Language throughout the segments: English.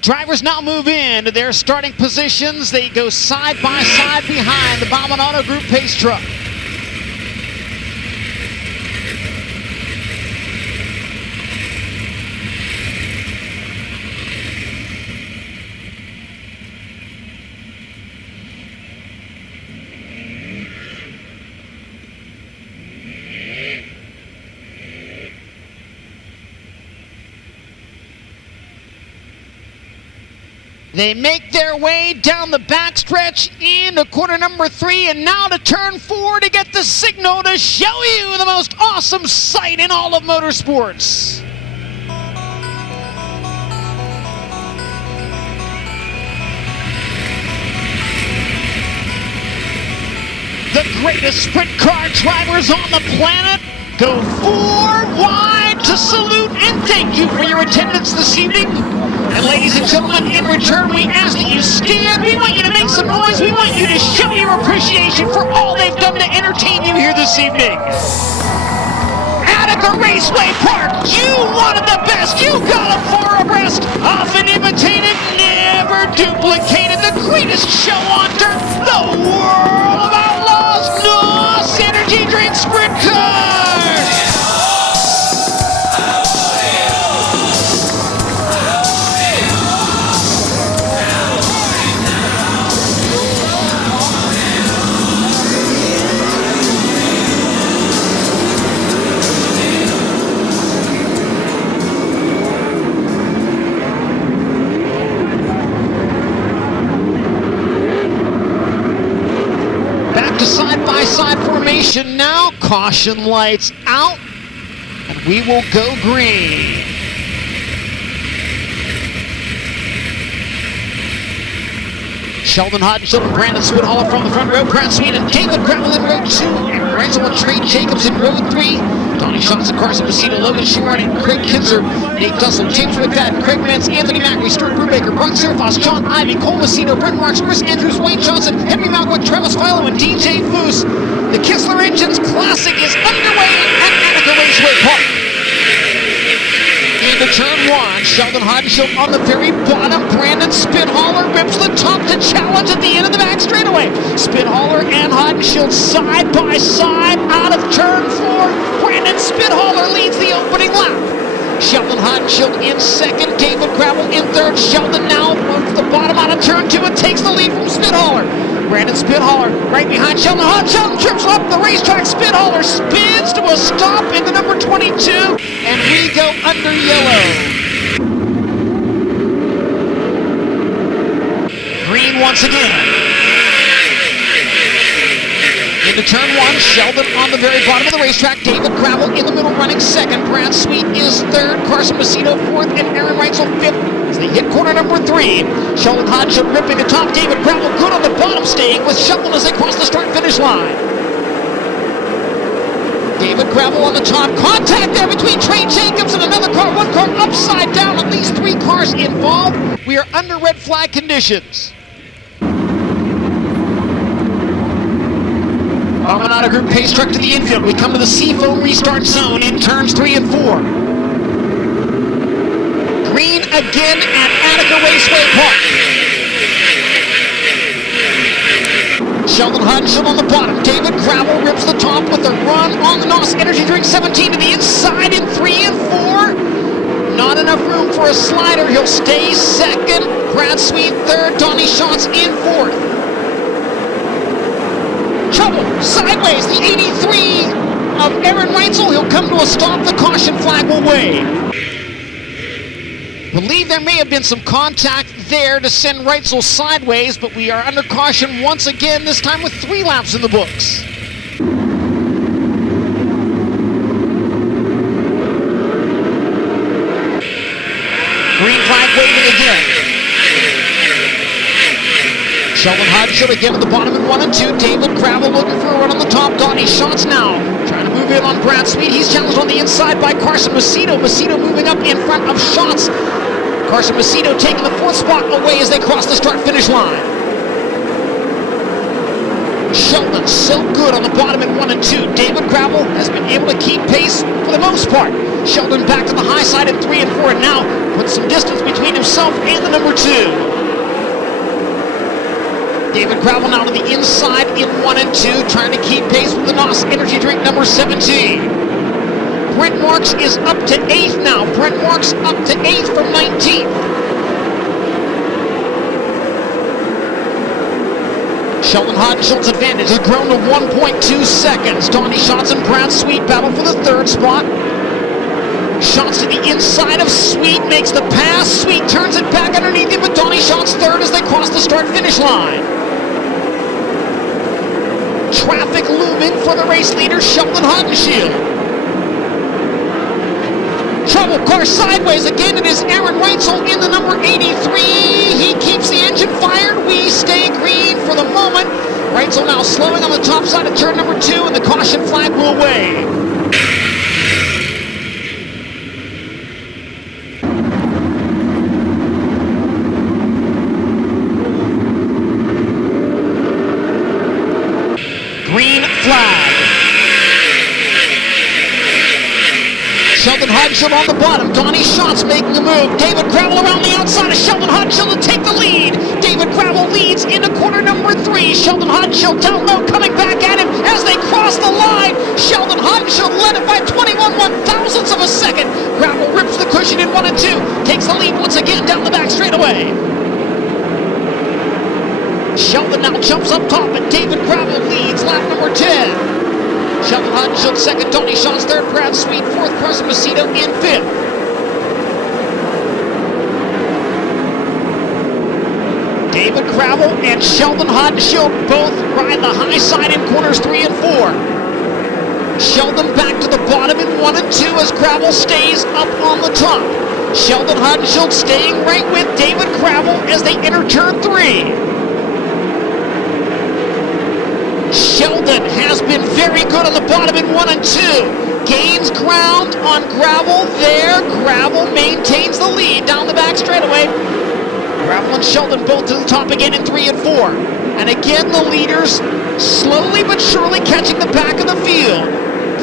Drivers now move in to their starting positions. They go side by side behind the Bauman Auto Group pace truck. They make their way down the backstretch into corner number 3 and now to turn 4 to get the signal to show you the most awesome sight in all of motorsports. The greatest sprint car drivers on the planet go 4 wide to salute and thank you for your attendance this evening. And ladies and gentlemen, in return, we ask that you stand. We want you to make some noise. We want you to show your appreciation for all they've done to entertain you here this evening. Attica Raceway Park, you wanted the best. You got them far abreast. Often imitated, never duplicated. The greatest show on dirt, the world of Outlaws, NOS Energy Drink Sprint Cars. Side formation now, caution lights out, and we will go green. Sheldon Hodgenschuldt and Brandon Spithaler from the front row, Brad Sweet and David Gravel in row 2, and Renzel and Trey Jacobs in row 3, Donnie Johnson, Carson Macedo, Logan Schumacher, and Craig Kinzer, Nate Dussel, James McFadden, Craig Mance, Anthony Macri, Stuart Brubaker, Brock Serafos, John Ivey, Cole Macedo, Brent Marks, Chris Andrews, Wayne Johnson, Henry Malwood, Travis Philo, and DJ Foose. The Kistler Engines Classic is underway at Attica Raceway Park. Into turn 1, Sheldon Hodgenschuldt on the very bottom. Brandon Spithaler rips the top to challenge at the end of the back straightaway. Spithaler and Hodgenschuldt side by side out of turn 4. Brandon Spithaler leads the opening lap. Sheldon Hodgenschuldt in second, David Gravel in third. Sheldon now moves the bottom out of turn 2 and takes the lead from Spithaler. Brandon Spithaler right behind Sheldon. Sheldon trips up the racetrack. Spithaler spins to a stop into number 22, and we go under yellow. Green once again. Into turn 1, Sheldon on the very bottom of the racetrack. David Gravel in the middle running second. Brad Sweet is third. Carson Macedo fourth, and Aaron Reitzel fifth. As they hit corner number 3, Sheldon Hodgenschuldt ripping the top. David Gravel good on the bottom, staying with Sheldon as they cross the start-finish line. David Gravel on the top. Contact there between Trey Jacobs and another car. One car upside down. At least 3 cars involved. We are under red flag conditions. Bauman Auto Group pace truck to the infield. We come to the Seafoam restart zone in turns 3 and 4. Green again at Attica Raceway Park. Sheldon Hodgenschuldt on the bottom. David Gravel rips the top with a run on the NOS Energy Drink 17 to the inside in 3 and 4. Not enough room for a slider. He'll stay second. Brad Sweet third. Donnie Schatz in fourth. Trouble sideways. The 83 of Aaron Reitzel. He'll come to a stop. The caution flag will wave. Believe there may have been some contact there to send Reitzel sideways, but we are under caution once again, this time with 3 laps in the books. Green flag waving again. Sheldon Hodgenschuldt again at the bottom in 1 and 2. David Gravel looking for a run on the top. Donnie Schatz now trying to move in on Brad Sweet. He's challenged on the inside by Carson Macedo. Macedo moving up in front of Schatz. Carson Macedo taking the 4th spot away as they cross the start-finish line. Sheldon so good on the bottom in 1 and 2. David Gravel has been able to keep pace for the most part. Sheldon back to the high side in 3 and 4, and now Put some distance between himself and the number 2. David Gravel now to the inside in 1 and 2, trying to keep pace with the NOS Energy Drink number 17. Brent Marks is up to 8th now. Brent Marks up to 8th from 19th. Sheldon Hoddenschild's advantage has grown to 1.2 seconds. Donnie Schatz and Brad Sweet battle for the 3rd spot. Schatz to the inside of Sweet, makes the pass. Sweet turns it back underneath him, but Donnie Schatz 3rd as they cross the start-finish line. Traffic looming for the race leader, Sheldon Haudenschild. Trouble car sideways again. It is Aaron Reitzel in the number 83. He keeps the engine fired. We stay green for the moment. Reitzel now slowing on the top side of turn number 2, and the caution flag will wave. Green flag. Sheldon Haudenschild on the bottom. Donnie Schatz making a move. David Gravel around the outside of Sheldon Haudenschild to take the lead. David Gravel leads into corner number 3. Sheldon Haudenschild down low, coming back at him as they cross the line. Sheldon Haudenschild led it by 21 1/1000ths of a second. Gravel rips the cushion in 1 and 2. Takes the lead once again down the back straightaway. Sheldon now jumps up top, and David Gravel leads lap number 10. Sheldon Haudenschild 2nd, Donnie Schatz 3rd, Brad Sweet 4th, Carson Macedo in 5th. David Gravel and Sheldon Haudenschild both ride the high side in corners 3 and 4. Sheldon back to the bottom in 1 and 2 as Gravel stays up on the top. Sheldon Haudenschild staying right with David Gravel as they enter turn 3. Sheldon has been very good on the bottom in 1 and 2. Gains ground on Gravel there. Gravel maintains the lead down the back straightaway. Gravel and Sheldon both to the top again in 3 and 4. And again the leaders slowly but surely catching the back of the field.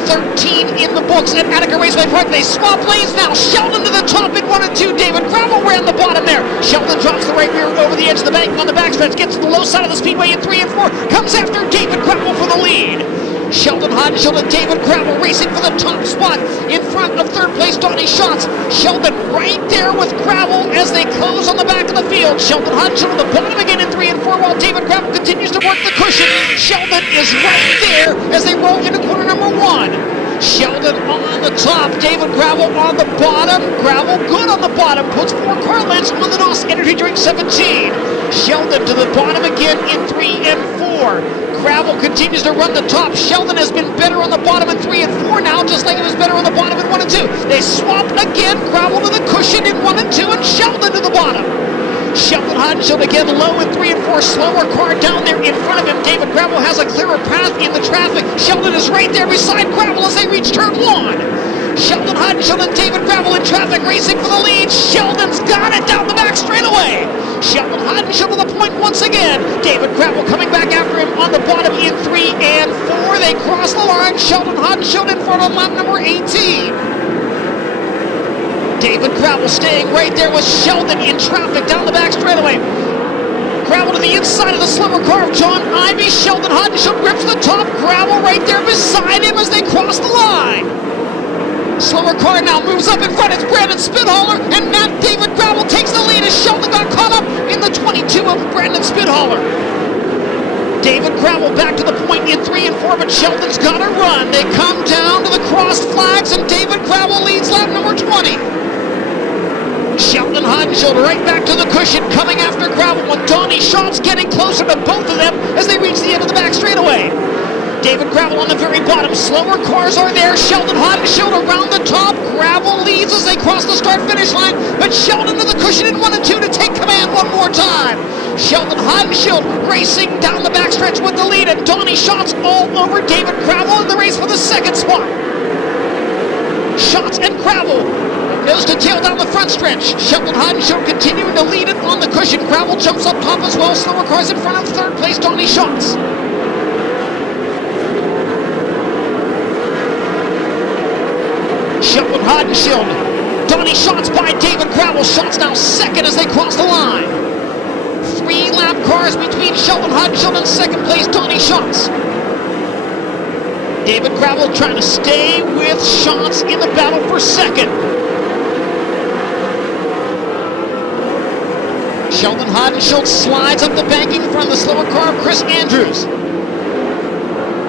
13 in the books at Attica Raceway Park. They swap lanes now. Sheldon to the top in 1 and 2. David Gravel ran the bottom there. Sheldon drops the right rear over the edge of the bank on the backstretch. Gets to the low side of the speedway in 3 and 4. Comes after David Gravel for the lead. Sheldon Haudenschild and David Gravel racing for the top spot in front of 3rd place Donnie Schatz. Sheldon right there with Gravel as they close on the back of the field. Sheldon Haudenschild on the bottom again in 3 and 4 while David Gravel continues to work the cushion. Sheldon is right there as they roll into corner number 1. Sheldon on the top, David Gravel on the bottom. Gravel good on the bottom, puts 4 car lengths on the NOS Energy Drink 17. Sheldon to the bottom again in 3 and 4. Gravel continues to run the top. Sheldon has been better on the bottom in 3 and 4 now, just like he was better on the bottom in 1 and 2. They swap again, Gravel to the cushion in 1 and 2, and Sheldon to the bottom. Sheldon Haudenschild again low in 3 and 4. Slower car down there in front of him. David Gravel has a clearer path in the traffic. Sheldon is right there beside Gravel as they reach turn 1. Sheldon Haudenschild and David Gravel in traffic racing for the lead. Sheldon's got it down the back straightaway. Sheldon Haudenschild to the point once again. David Gravel coming back after him on the bottom in 3 and 4. They cross the line. Sheldon Haudenschild in front on lap number 18. David Gravel staying right there with Sheldon in traffic down the back straightaway. Gravel to the inside of the slower car of John Ivy. Sheldon Haudenschild grips the top. Gravel right there beside him as they cross the line. Slower car now moves up in front. It's Brandon Spithaler, and now David Gravel takes the lead as Sheldon got caught up in the 22 of Brandon Spithaler. David Gravel back to the point in 3 and 4, but Sheldon's got to run. They come down to the crossed flags, and David Gravel leads lap number 20. Sheldon Haudenschild right back to the cushion, coming after Gravel, and Donnie Schatz getting closer to both of them as they reach the end of the back straightaway. David Gravel on the very bottom. Slower cars are there. Sheldon Haudenschild around the top. Gravel leads as they cross the start-finish line, but Sheldon to the cushion in 1 and 2 to take command one more time. Sheldon Haudenschild racing down the backstretch with the lead, and Donnie Schatz all over David Gravel in the race for the 2nd spot. Schatz and Gravel nose to tail down the front stretch. Sheldon Haudenschild continuing to lead it on the cushion. Gravel jumps up top as well. Slower cars in front of 3rd place Donnie Schatz. Sheldon Haudenschild, Donnie Donnie Schatz by David Gravel. Schatz now second as they cross the line. 3 lap cars between Sheldon Haudenschild and second place Donnie Schatz. David Gravel trying to stay with Schatz in the battle for second. Sheldon Haudenschild slides up the banking in front of the slower car of Chris Andrews.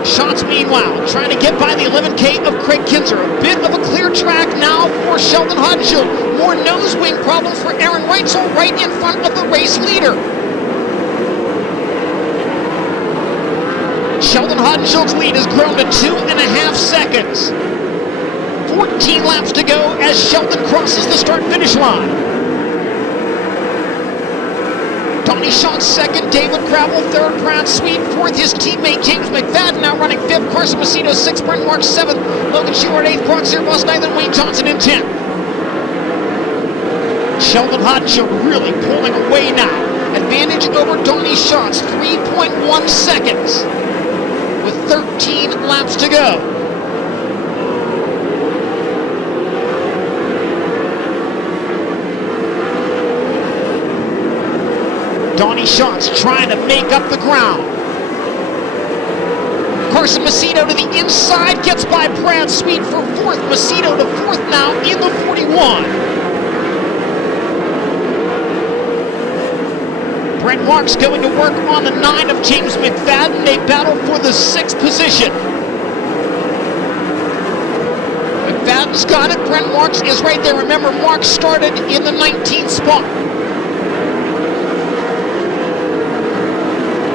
Schatz, meanwhile, trying to get by the 11K of Craig Kinzer. A bit of a clear track now for Sheldon Haudenschild. More nose wing problems for Aaron Reitzel right in front of the race leader. Sheldon Haudenschild's lead has grown to 2.5 seconds. 14 laps to go as Sheldon crosses the start-finish line. Donnie Schatz second, David Gravel third, Brad Sweet fourth, his teammate James McFadden now running fifth, Carson Macedo sixth, Brent Marks seventh, Logan Sheward eighth, Brock Searboss ninth, and Wayne Johnson in 10th. Sheldon Haudenschild really pulling away now. Advantage over Donnie Schatz, 3.1 seconds with 13 laps to go. Donnie Schatz trying to make up the ground. Carson Macedo to the inside, gets by Brad Sweet for fourth. Macedo to fourth now in the 41. Brent Marks going to work on the 9 of James McFadden. They battle for the 6th position. McFadden's got it. Brent Marks is right there. Remember, Marks started in the 19th spot.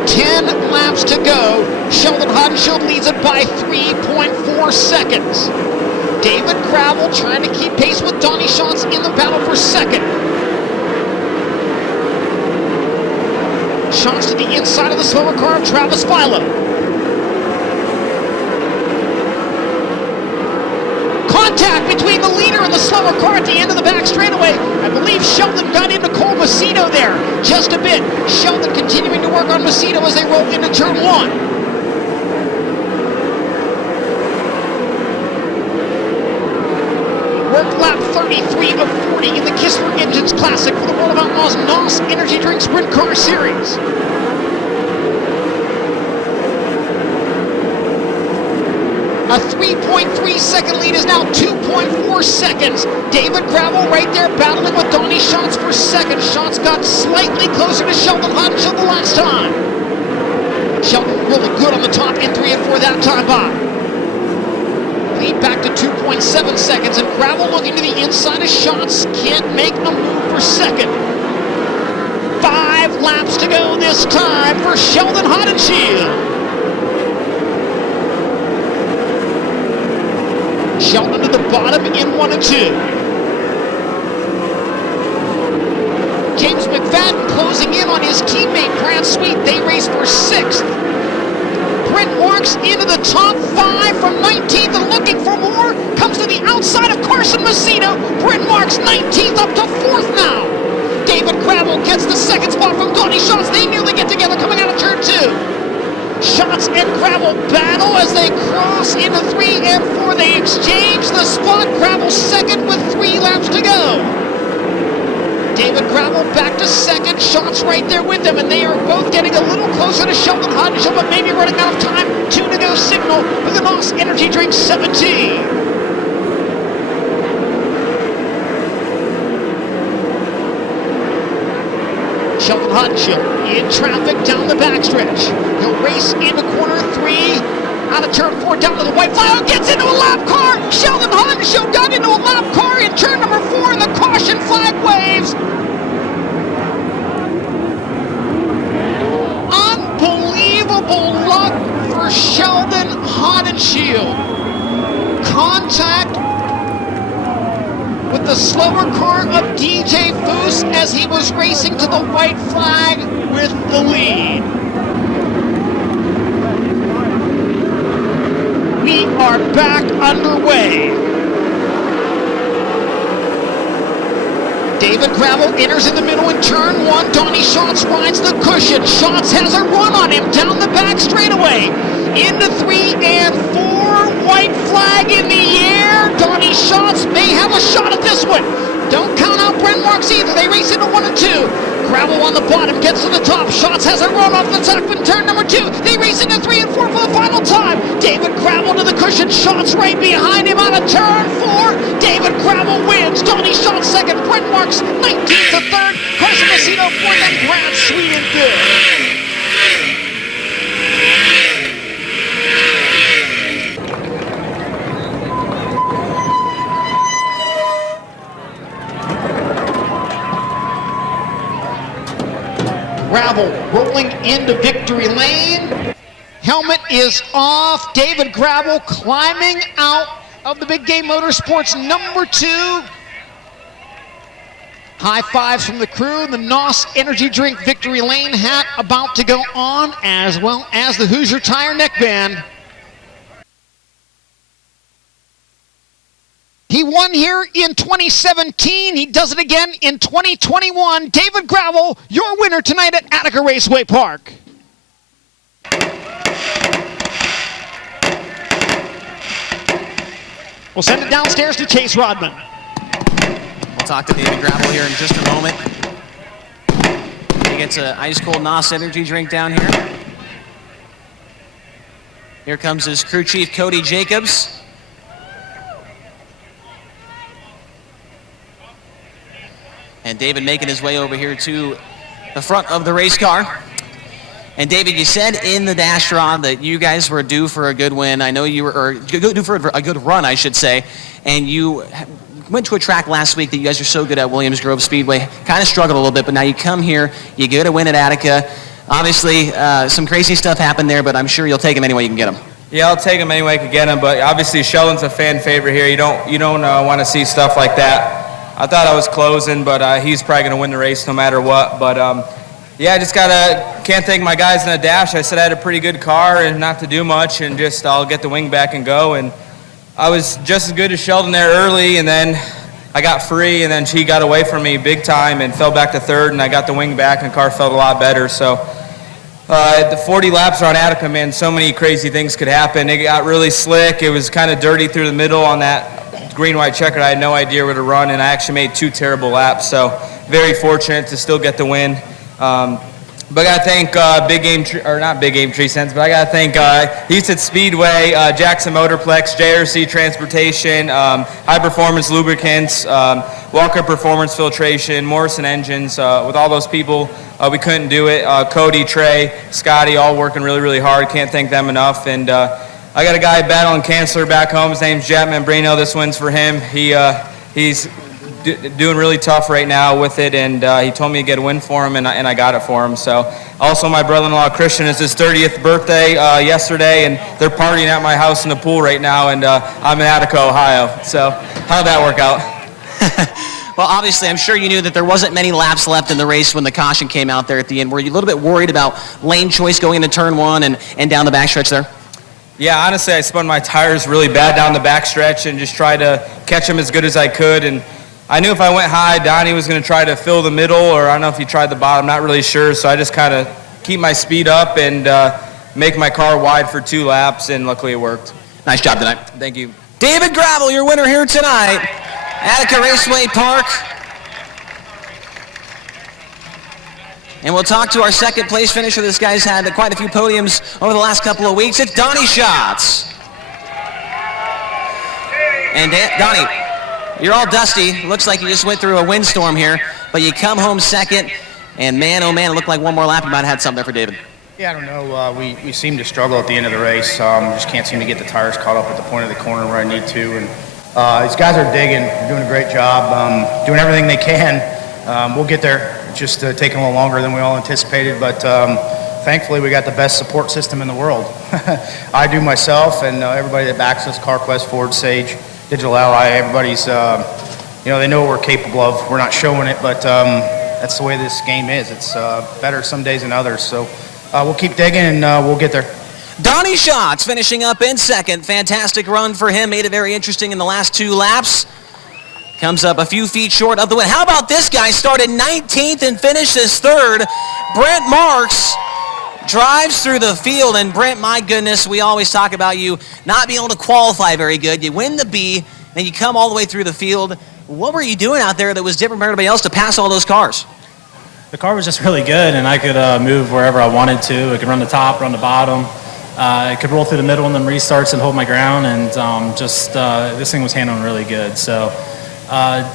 10 laps to go. Sheldon Haudenschild leads it by 3.4 seconds. David Gravel trying to keep pace with Donnie Schatz in the battle for second. Schatz to the inside of the slower car of Travis Philo. Contact between the leader and the slower car at the end of the back straightaway. I believe Sheldon got into Cole Macedo there just a bit. Sheldon continuing to work on Macedo as they roll into turn 1. Work lap 33 of 40 in the Kistler Engines Classic for the World of Outlaws NOS Energy Drink Sprint Car Series. A 3.3 second lead is now 2.4 seconds. David Gravel right there battling with Donnie Schatz for second. Schatz got slightly closer to Sheldon Haudenschild the last time. Sheldon really good on the top in 3 and 4 that time by. Lead back to 2.7 seconds, and Gravel looking to the inside of Schatz. Can't make a move for second. 5 laps to go this time for Sheldon Haudenschild. Sheldon to the bottom in 1 and 2. James McFadden closing in on his teammate Brad Sweet. They race for 6th. Brent Marks into the top 5 from 19th and looking for more. Comes to the outside of Carson Macedo. Brent Marks 19th up to 4th now. David Gravel gets the 2nd spot from Donnie Schatz. They nearly get together coming out of turn 2. Schatz and Gravel battle as they cross into 3 and 4. They exchange the spot. Gravel second with 3 laps to go. David Gravel back to second. Schatz right there with them, and they are both getting a little closer to Sheldon Haudenschild, but maybe running out of time. 2 to go signal with the NOS Energy Drink 17. Sheldon Haudenschild in traffic down the backstretch. He'll race into corner 3, out of turn 4, down to the white flag. Oh, gets into a lap car. Sheldon Haudenschild got into a lap car in turn number 4, and the caution flag waves. Unbelievable luck for Sheldon Haudenschild. Contact with the slower car of DJ Foose as he was racing to the white flag with the lead. We are back underway. David Gravel enters in the middle in turn 1. Donnie Schatz rides the cushion. Schatz has a run on him down the back straightaway. Into 3 and 4. White flag in the air. Donnie Schatz may have a shot at this one. Don't count out Brent Marks either. They race into 1 and 2. Gravel on the bottom, gets to the top. Schatz has a run off the Tuckman turn number 2. They race into 3 and 4 for the final time. David Gravel to the cushion. Schatz right behind him on a turn 4. David Gravel wins. Donnie Schatz second. Brent Marks 19th to third. Carson Messino fourth, and Grant Sweet and good. Gravel rolling into victory lane. Helmet is off. David Gravel climbing out of the Big Game Motorsports number 2. High fives from the crew. The NOS Energy Drink Victory Lane hat about to go on, as well as the Hoosier Tire neckband. He won here in 2017. He does it again in 2021. David Gravel, your winner tonight at Attica Raceway Park. We'll send it downstairs to Chase Rodman. We'll talk to David Gravel here in just a moment. He gets an ice-cold NOS energy drink down here. Here comes his crew chief, Cody Jacobs. And David making his way over here to the front of the race car. And David, you said in the dash draw that you guys were due for a good win. I know you were, or due for a good run, I should say. And you went to a track last week that you guys are so good at, Williams Grove Speedway. Kind of struggled a little bit, but now you come here, you get a win at Attica. Obviously, some crazy stuff happened there, but I'm sure you'll take them any way you can get them. Yeah, I'll take them any way I can get them, but obviously Sheldon's a fan favorite here. You don't want to see stuff like that. I thought I was closing, but he's probably going to win the race no matter what. But, yeah, I just can't thank my guys in the dash. I said I had a pretty good car and not to do much, and just I'll get the wing back and go. And I was just as good as Sheldon there early, and then I got free, and then he got away from me big time and fell back to third, and I got the wing back, and the car felt a lot better. So the 40 laps around Attica, man, so many crazy things could happen. It got really slick. It was kind of dirty through the middle on that green-white checker. I had no idea where to run, and I actually made 2 terrible laps, so very fortunate to still get the win. But I got to thank not Big Game Tree Sense, but I got to thank Easton Speedway, Jackson Motorplex, JRC Transportation, High Performance Lubricants, Walker Performance Filtration, Morrison Engines. With all those people, we couldn't do it. Cody, Trey, Scotty, all working really, really hard. Can't thank them enough. And I got a guy battling cancer back home. His name's Jet Membrino. This one's for him. He's doing really tough right now with it, and he told me to get a win for him, and I got it for him. So, also my brother-in-law Christian, is his 30th birthday yesterday, and they're partying at my house in the pool right now, and I'm in Attica, Ohio. So, how'd that work out? Well, obviously, I'm sure you knew that there wasn't many laps left in the race when the caution came out there at the end. Were you a little bit worried about lane choice going into turn 1 and down the backstretch there? Yeah, honestly, I spun my tires really bad down the backstretch and just tried to catch them as good as I could. And I knew if I went high, Donnie was going to try to fill the middle, or I don't know if he tried the bottom, not really sure. So I just kind of keep my speed up and make my car wide for 2 laps, and luckily it worked. Nice job tonight. Thank you. David Gravel, your winner here tonight, Attica Raceway Park. And we'll talk to our second place finisher. This guy's had quite a few podiums over the last couple of weeks. It's Donnie Schatz. And Donnie, you're all dusty. Looks like you just went through a windstorm here, but you come home second, and man, oh man, it looked like one more lap you might have had something there for David. Yeah, I don't know. We seemed to struggle at the end of the race. Just can't seem to get the tires caught up at the point of the corner where I need to. And these guys are digging. They're doing a great job, doing everything they can. We'll get there. It's just taking a little longer than we all anticipated, but thankfully we got the best support system in the world. I do myself, and everybody that backs us, CarQuest, Ford, Sage, Digital Ally, everybody's, they know what we're capable of. We're not showing it, but that's the way this game is. It's better some days than others. So we'll keep digging, and we'll get there. Donnie Schatz finishing up in second. Fantastic run for him. Made it very interesting in the last 2 laps. Comes up a few feet short of the win. How about this guy? Started 19th and finished as 3rd. Brent Marks drives through the field. And Brent, my goodness, we always talk about you not being able to qualify very good. You win the B, and you come all the way through the field. What were you doing out there that was different from everybody else to pass all those cars? The car was just really good, and I could move wherever I wanted to. I could run the top, run the bottom. I could roll through the middle and then restarts and hold my ground, and this thing was handling really good. So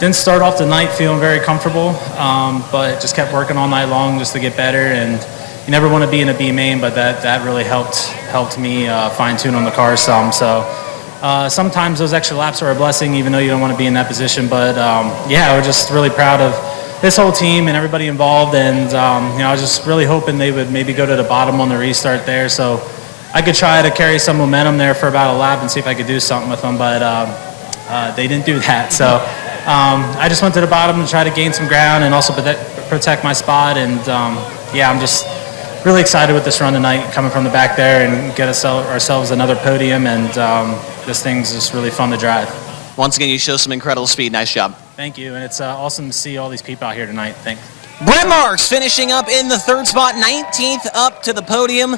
didn't start off the night feeling very comfortable, but just kept working all night long just to get better. And you never want to be in a B main, but that really helped me fine-tune on the car some. So sometimes those extra laps are a blessing, even though you don't want to be in that position. But we're just really proud of this whole team and everybody involved. And I was just really hoping they would maybe go to the bottom on the restart there, so I could try to carry some momentum there for about a lap and see if I could do something with them. But they didn't do that. So I just went to the bottom to try to gain some ground and also protect my spot. And I'm just really excited with this run tonight, coming from the back there and get ourselves another podium. And this thing's just really fun to drive. Once again, you show some incredible speed. Nice job. Thank you, and it's awesome to see all these people out here tonight. Thanks. Brent Marks finishing up in the third spot, 19th up to the podium.